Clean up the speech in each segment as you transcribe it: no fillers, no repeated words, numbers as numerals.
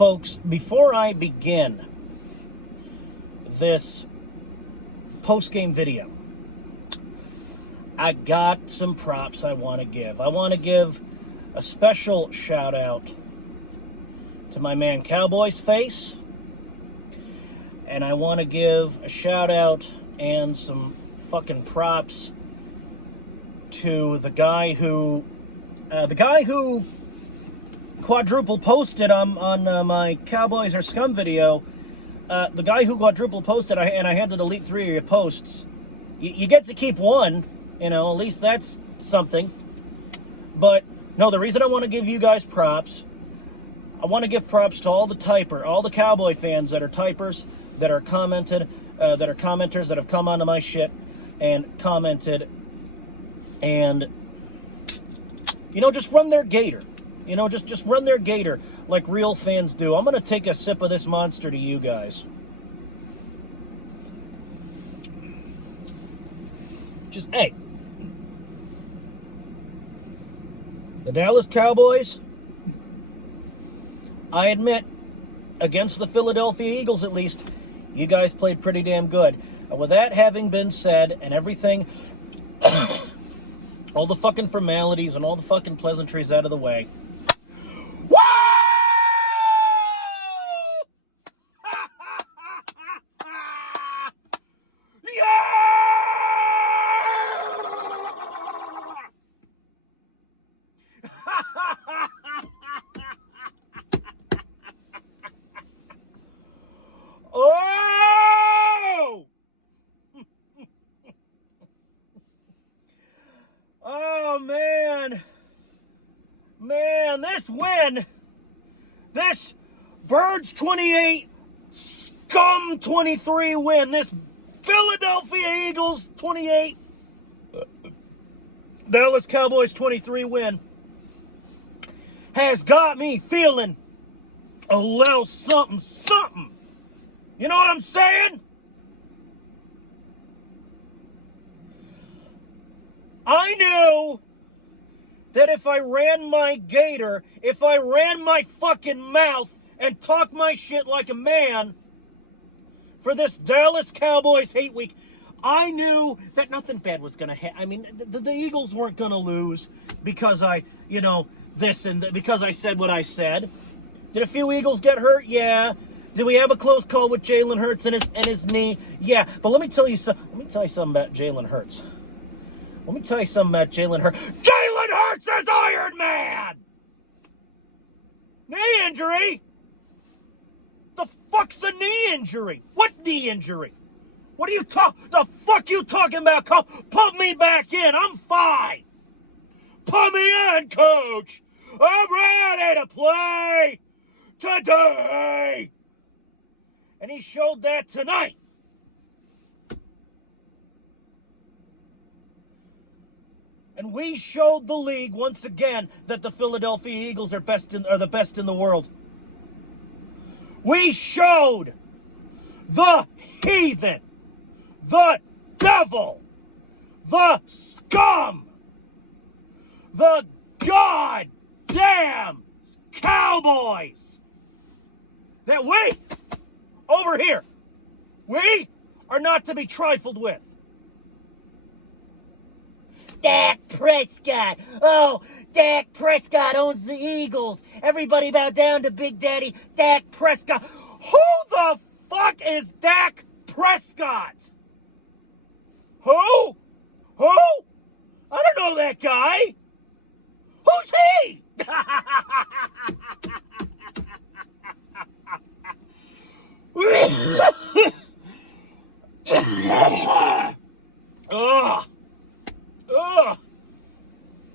Folks, before I begin this post-game video, I got some props I want to give. I want to give a special shout out to my man Cowboys Face, and I want to give a shout out and some fucking props to the guy who quadruple posted on my Cowboys or Scum video. The guy who quadruple posted, and I had to delete 3 of your posts. You get to keep one, at least that's something. But no, the reason I want to give you guys props, I want to give props to all the Cowboy fans that are typers, that are commenters, that have come onto my shit and commented, and just run their gator. Just run their gator like real fans do. I'm going to take a sip of this monster to you guys. Hey. The Dallas Cowboys, I admit, against the Philadelphia Eagles at least, you guys played pretty damn good. With that having been said and everything, all the fucking formalities and all the fucking pleasantries out of the way, oh, man, this win, this Birds 28, Scum 23 win, this Philadelphia Eagles 28, Dallas Cowboys 23 win, has got me feeling a little something. You know what I'm saying? I knew that if I ran my gator, if I ran my fucking mouth and talked my shit like a man for this Dallas Cowboys hate week, I knew that nothing bad was going to happen. I mean, the Eagles weren't going to lose because because I said what I said. Did a few Eagles get hurt? Yeah. Did we have a close call with Jalen Hurts and his knee? Yeah. But let me tell you something about Jalen Hurts. Jalen Hurts is Iron Man! Knee injury? The fuck's the knee injury? What knee injury? What are you the fuck you talking about? Put me back in. I'm fine. Put me in, coach. I'm ready to play today. And he showed that tonight. And we showed the league once again that the Philadelphia Eagles are the best in the world. We showed the heathen, the devil, the scum, the goddamn Cowboys that we are not to be trifled with. Dak Prescott. Oh, Dak Prescott owns the Eagles. Everybody bow down to Big Daddy Dak Prescott. Who the fuck is Dak Prescott? Who? I don't know that guy. Who's he?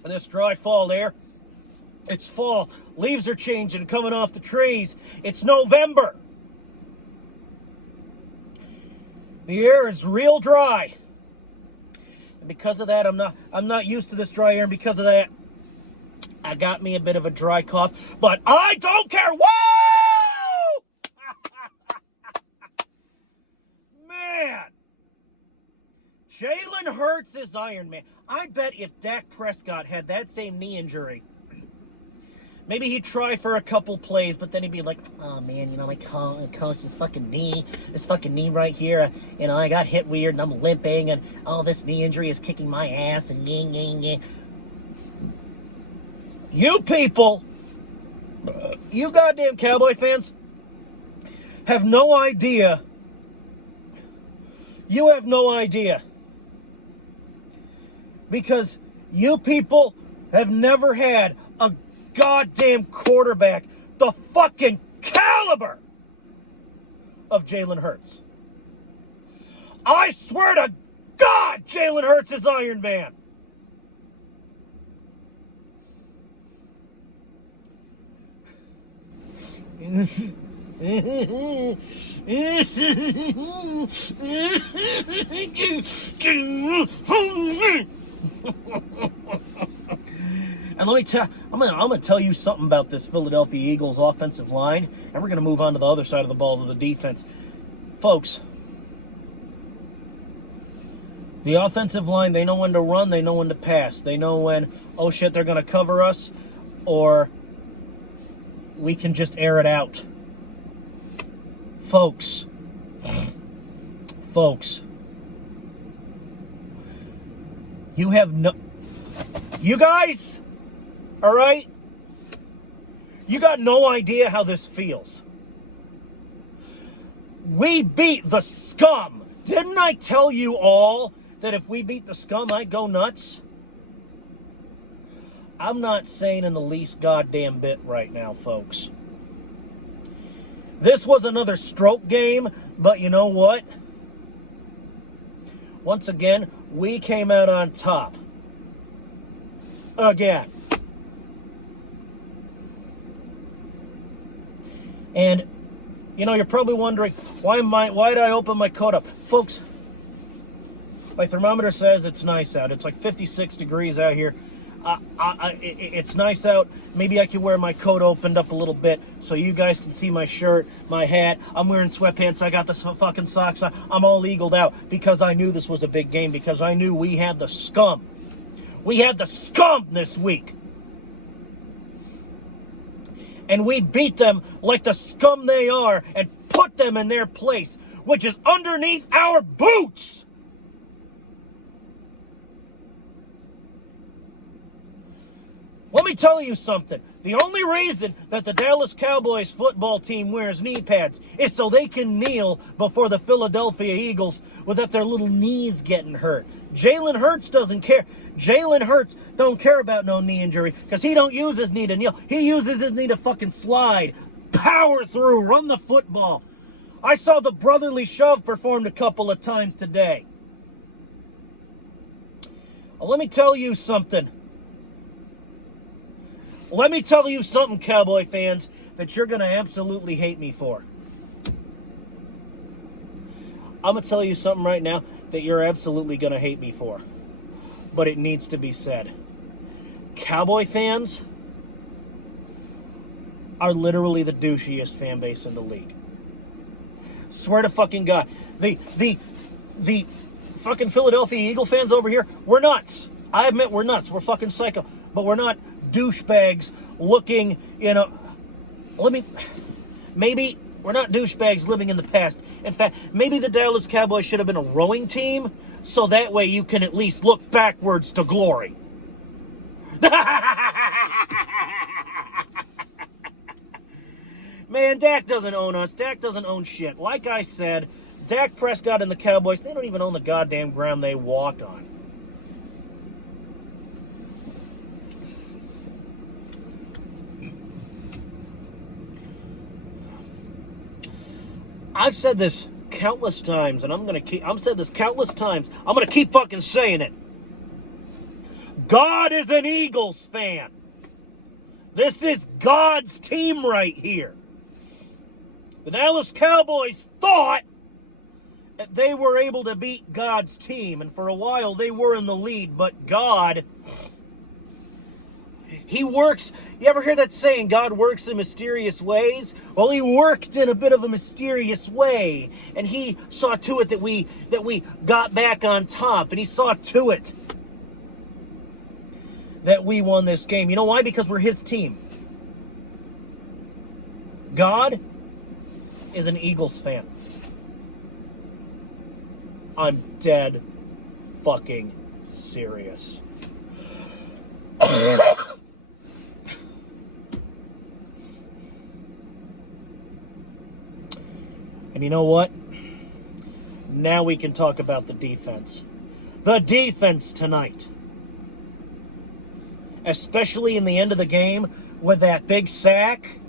This dry fall there. It's fall. Leaves are changing, coming off the trees. It's November. The air is real dry. And because of that, I'm not used to this dry air, and because of that, I got me a bit of a dry cough. But I don't care. Woo! Man. Jalen Hurts is Iron Man. I bet if Dak Prescott had that same knee injury, Maybe he'd try for a couple plays, but then he'd be like, oh man, you know, my coach, this fucking knee right here, you know, I got hit weird and I'm limping and oh, this knee injury is kicking my ass and ying. You people, you goddamn Cowboy fans, have no idea. You have no idea. Because you people have never had a goddamn quarterback the fucking caliber of Jalen Hurts. I swear to God, Jalen Hurts is Iron Man. And let me tell, I'm gonna tell you something about this Philadelphia Eagles offensive line, and we're gonna move on to the other side of the ball, to the defense. Folks, the offensive line, they know when to run, they know when to pass. They know when, oh shit, they're gonna cover us, or we can just air it out. Folks, you have no, you guys, all right? You got no idea how this feels. We beat the Scum. Didn't I tell you all that if we beat the Scum, I'd go nuts? I'm not saying in the least goddamn bit right now, folks. This was another stroke game, but you know what? Once again, we came out on top. Again. And, you know, you're probably wondering, why did I open my coat up? Folks, my thermometer says it's nice out. It's like 56 degrees out here. It's nice out. Maybe I can wear my coat opened up a little bit so you guys can see my shirt, my hat. I'm wearing sweatpants. I got the fucking socks on. I'm all eagled out because I knew this was a big game, because I knew we had the Scum. We had the Scum this week. And we beat them like the Scum they are and put them in their place, which is underneath our boots. Let me tell you something. The only reason that the Dallas Cowboys football team wears knee pads is so they can kneel before the Philadelphia Eagles without their little knees getting hurt. Jalen Hurts doesn't care. Jalen Hurts don't care about no knee injury because he don't use his knee to kneel. He uses his knee to fucking slide, power through, run the football. I saw the brotherly shove performed a couple of times today. Let me tell you something. Let me tell you something, Cowboy fans, that you're going to absolutely hate me for. I'm going to tell you something right now that you're absolutely going to hate me for. But it needs to be said. Cowboy fans are literally the douchiest fan base in the league. Swear to fucking God. The fucking Philadelphia Eagle fans over here, we're nuts. I admit we're nuts. We're fucking psycho. But we're not douchebags looking, you know, maybe we're not douchebags living in the past. In fact, maybe the Dallas Cowboys should have been a rowing team, so that way you can at least look backwards to glory. Man, Dak doesn't own us. Dak doesn't own shit. Like I said, Dak Prescott and the Cowboys, they don't even own the goddamn ground they walk on. I've said this countless times, and I've said this countless times. I'm gonna keep fucking saying it. God is an Eagles fan. This is God's team right here. The Dallas Cowboys thought that they were able to beat God's team, and for a while they were in the lead, but God, He works. You ever hear that saying, God works in mysterious ways? Well, He worked in a bit of a mysterious way, and He saw to it that we got back on top, and He saw to it that we won this game. You know why? Because we're His team. God is an Eagles fan. I'm dead fucking serious. And you know what? Now we can talk about the defense. The defense tonight. Especially in the end of the game with that big sack.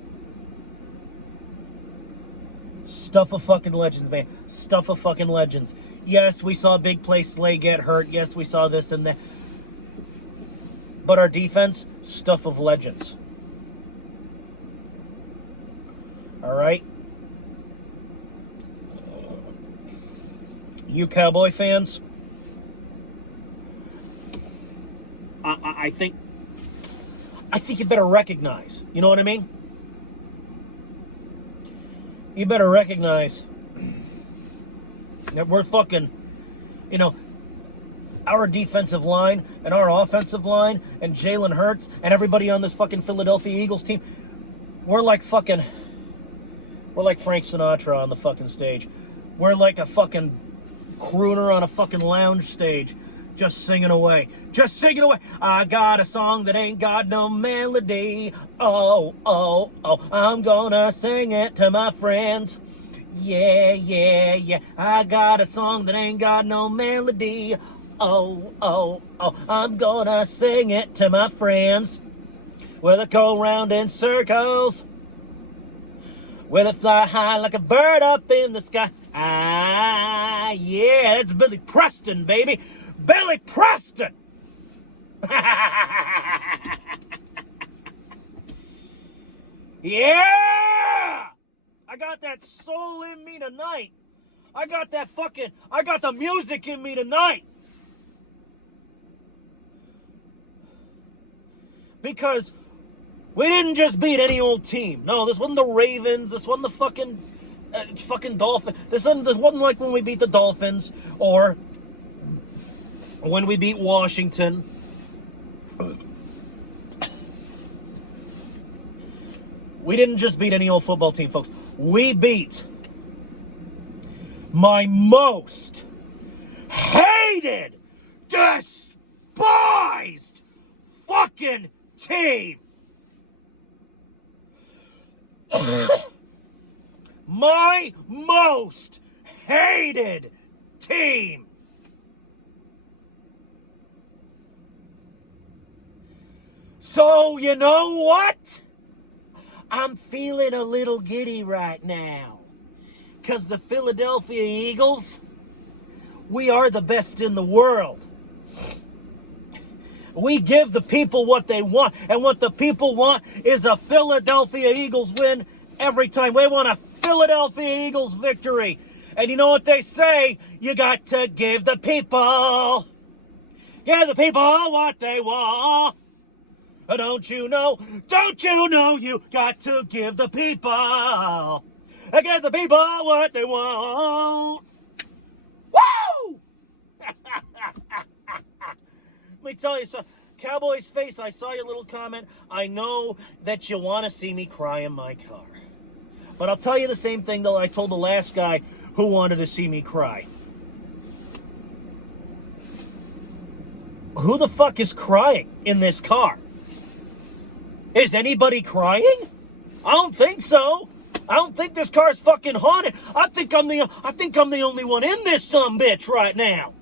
Stuff of fucking legends, man. Stuff of fucking legends. Yes, we saw big play Slay get hurt. Yes, we saw this and that. But our defense, stuff of legends. All right? You Cowboy fans, I think you better recognize, you know what I mean? You better recognize that we're fucking, you know, our defensive line and our offensive line and Jalen Hurts and everybody on this fucking Philadelphia Eagles team, we're like Frank Sinatra on the fucking stage. We're like a fucking crooner on a fucking lounge stage, just singing away. Just singing away. I got a song that ain't got no melody. Oh, oh, oh, I'm gonna sing it to my friends. Yeah, yeah, yeah. I got a song that ain't got no melody. Oh, oh, oh, I'm gonna sing it to my friends. Will it go round in circles? Will it fly high like a bird up in the sky? Ah, yeah, it's Billy Preston, baby. Billy Preston! Yeah! I got that soul in me tonight. I got the music in me tonight. Because we didn't just beat any old team. No, this wasn't the Ravens. This wasn't the fucking Dolphins. This wasn't like when we beat the Dolphins or when we beat Washington. We didn't just beat any old football team, folks. We beat my most hated, despised fucking team. My most hated team. So, you know what? I'm feeling a little giddy right now. Because the Philadelphia Eagles, we are the best in the world. We give the people what they want. And what the people want is a Philadelphia Eagles win every time. We want a Philadelphia Eagles victory. And you know what they say? You got to give the people. Give the people what they want. Don't you know you got to give the people. Give the people what they want. Woo! Let me tell you something. Cowboys face, I saw your little comment. I know that you want to see me cry in my car. But I'll tell you the same thing that I told the last guy who wanted to see me cry. Who the fuck is crying in this car? Is anybody crying? I don't think so. I don't think this car is fucking haunted. I think I'm the only one in this sumbitch right now.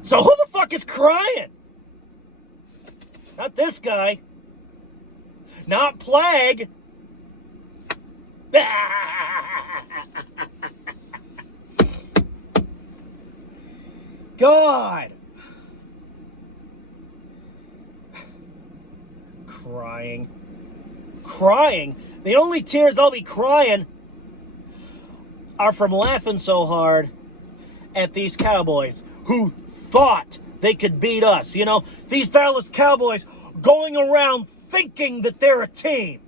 So who the fuck is crying? Not this guy. Not Plague. God. Crying. The only tears I'll be crying are from laughing so hard at these Cowboys who thought they could beat us. You know, these Dallas Cowboys going around thinking that they're a team.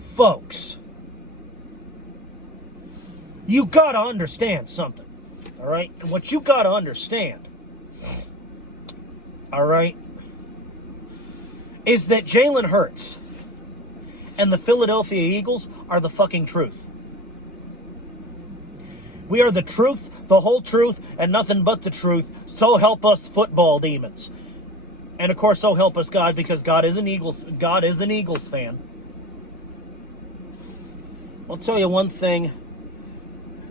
Folks, you gotta understand something, All right? And what you got to understand, all right, is that Jalen Hurts and the Philadelphia Eagles are the fucking truth. We are the truth, the whole truth, and nothing but the truth. So help us, football demons. And of course, so help us God, because God is an Eagles fan. I'll tell you one thing.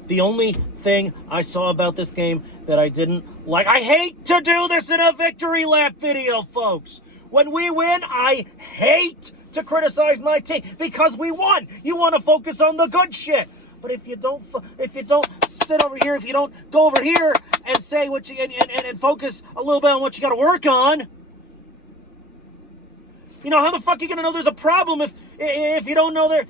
The only thing I saw about this game that I didn't like, I hate to do this in a victory lap video, folks. When we win, I hate to criticize my team because we won. You want to focus on the good shit. But if you don't sit over here, if you don't go over here and say what you and focus a little bit on what you got to work on, you know, how the fuck are you gonna know there's a problem if you don't know there?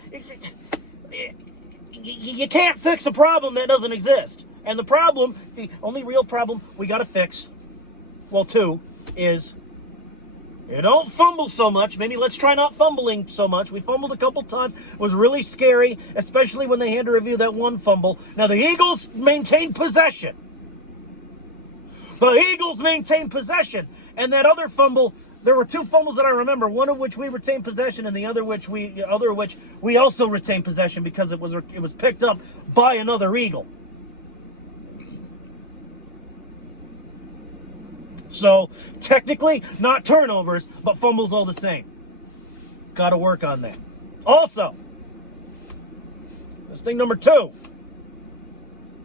You can't fix a problem that doesn't exist. And the problem, the only real problem we got to fix, well, two, is you don't fumble so much. Maybe let's try not fumbling so much. We fumbled a couple times. It was really scary, especially when they had to review that one fumble. Now, the Eagles maintained possession. The Eagles maintained possession. And that other fumble, there were two fumbles that I remember, one of which we retained possession and the other which we also retained possession because it was picked up by another Eagle. So, technically, not turnovers, but fumbles all the same. Got to work on that. Also, this thing number 2.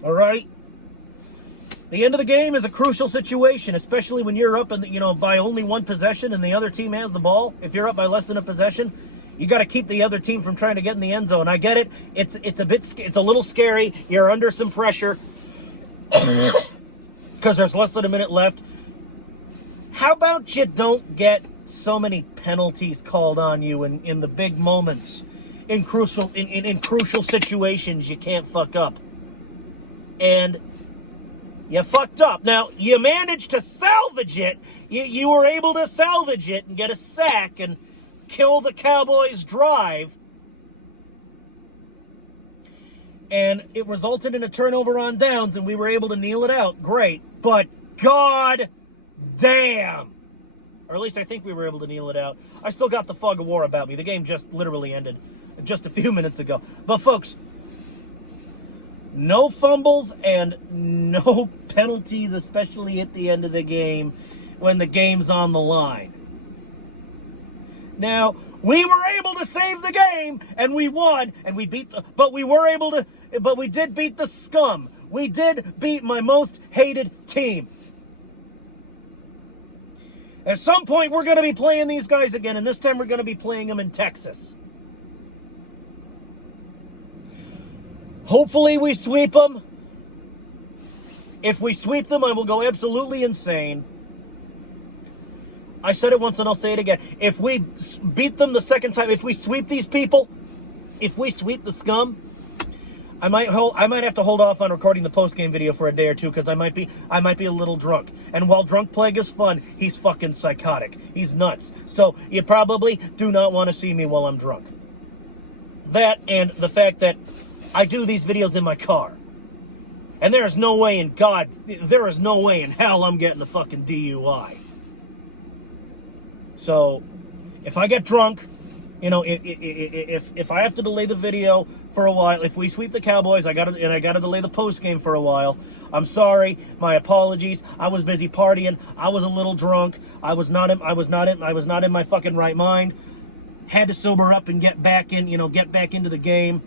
All right? The end of the game is a crucial situation, especially when you're up by only one possession and the other team has the ball. If you're up by less than a possession, you got to keep the other team from trying to get in the end zone. I get it. It's a little scary. You're under some pressure because there's less than a minute left. How about you don't get so many penalties called on you in the big moments, in crucial situations you can't fuck up. And you fucked up. Now, you managed to salvage it. You were able to salvage it and get a sack and kill the Cowboys' drive. And it resulted in a turnover on downs, and we were able to kneel it out. Great. But God damn. Or at least I think we were able to kneel it out. I still got the fog of war about me. The game just literally ended just a few minutes ago. But folks, no fumbles and no penalties, especially at the end of the game when the game's on the line. Now, we were able to save the game and we won and we but we did beat the scum. We did beat my most hated team. At some point, we're going to be playing these guys again, and this time we're going to be playing them in Texas. Hopefully we sweep them. If we sweep them, I will go absolutely insane. I said it once and I'll say it again. If we beat them the second time, if we sweep these people, if we sweep the scum, I might have to hold off on recording the post-game video for a day or two because I might be a little drunk. And while drunk plague is fun, he's fucking psychotic. He's nuts. So you probably do not want to see me while I'm drunk. That and the fact that I do these videos in my car. And there is no way in hell I'm getting a fucking DUI. So if I get drunk, if I have to delay the video for a while, if we sweep the Cowboys, I gotta delay the post game for a while. I'm sorry, my apologies. I was busy partying. I was a little drunk. I was not in my fucking right mind. Had to sober up and get back into the game.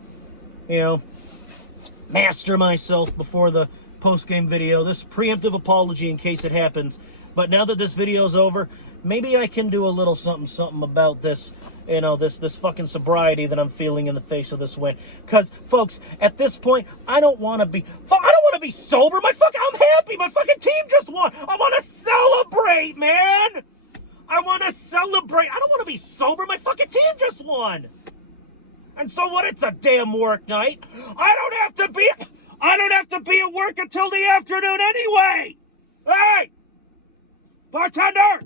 Master myself before the post game video. This preemptive apology in case it happens. But now that this video's over, maybe I can do a little something about this, this fucking sobriety that I'm feeling in the face of this win. Because, folks, at this point, I don't want to be sober. I'm happy. My fucking team just won. I want to celebrate, man. I want to celebrate. I don't want to be sober. My fucking team just won. And so what? It's a damn work night. I don't have to be at work until the afternoon anyway. Hey! Bartender,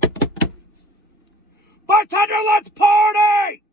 let's party!